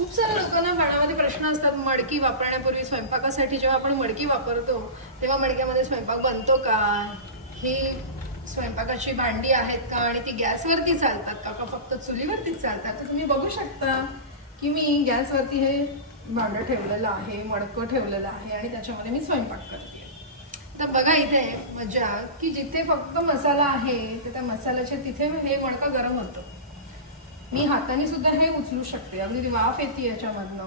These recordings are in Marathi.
खूप साऱ्या लोकांना मनामध्ये प्रश्न असतात, मडकी वापरण्यापूर्वी स्वयंपाकासाठी जेव्हा आपण मडकी वापरतो तेव्हा मडक्यामध्ये स्वयंपाक बनतो का, ही स्वयंपाकाची भांडी आहेत का आणि ती गॅसवरती चालतात का फक्त चुलीवरती चालतात. तर तुम्ही बघू शकता की मी गॅसवरती हे भांडं ठेवलेलं आहे, मडकं ठेवलेलं आहे आणि त्याच्यामध्ये मी स्वयंपाक करते. तर बघा इथे मजा की जिथे फक्त मसाला आहे तर त्या मसाल्याच्या तिथे हे मडकं गरम होतं. मी हाताने सुद्धा हे उचलू शकते, अगदी वाफ येते याच्यामधनं.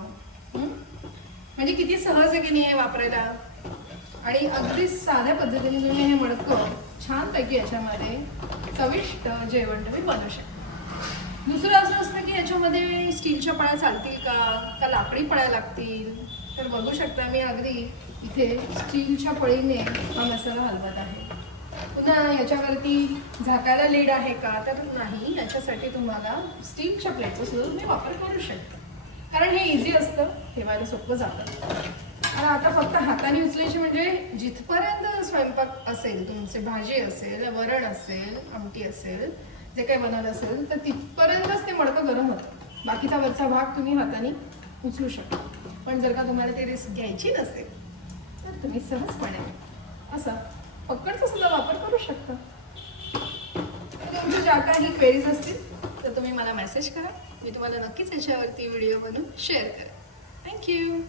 म्हणजे किती सहज आहे की नाही हे वापरायला. आणि अगदी साध्या पद्धतीने तुम्ही हे मडकं छानपैकी याच्यामध्ये चविष्ट जेवण तुम्ही बनवू शकता. दुसरं असं असतं की याच्यामध्ये स्टीलच्या पळ्या चालतील का लाकडी पळ्या लागतील. तर बघू शकता मी अगदी इथे स्टीलच्या पळीने हा मसाला हलवत आहे. पुन्हा याच्यावरती झाकायला लीड आहे का, तर नाही. याच्यासाठी तुम्हाला स्टीलच्या प्लेटचा सुद्धा तुम्ही वापर करू शकता, कारण हे इझी असतं, ठेवायला सोपं जातं. आणि आता फक्त हाताने उचलायची म्हणजे जिथपर्यंत स्वयंपाक असेल, तुमचे भाजी असेल, वरण असेल, आमटी असेल, जे काही बनवलं असेल तर तिथपर्यंतच ते मडकं गरम होतं. बाकीचा वरचा भाग तुम्ही हाताने उचलू शकता. पण जर का तुम्हाला ते रिस्क घ्यायची नसेल तर तुम्ही सहजपणे असा पकडचा सुद्धा वापर करू शकता. तुमच्या ज्या काही क्वेरीज असतील तर तुम्ही मला मेसेज करा, मी तुम्हाला नक्कीच याच्यावरती व्हिडिओ बनवून शेअर करेन. थँक्यू.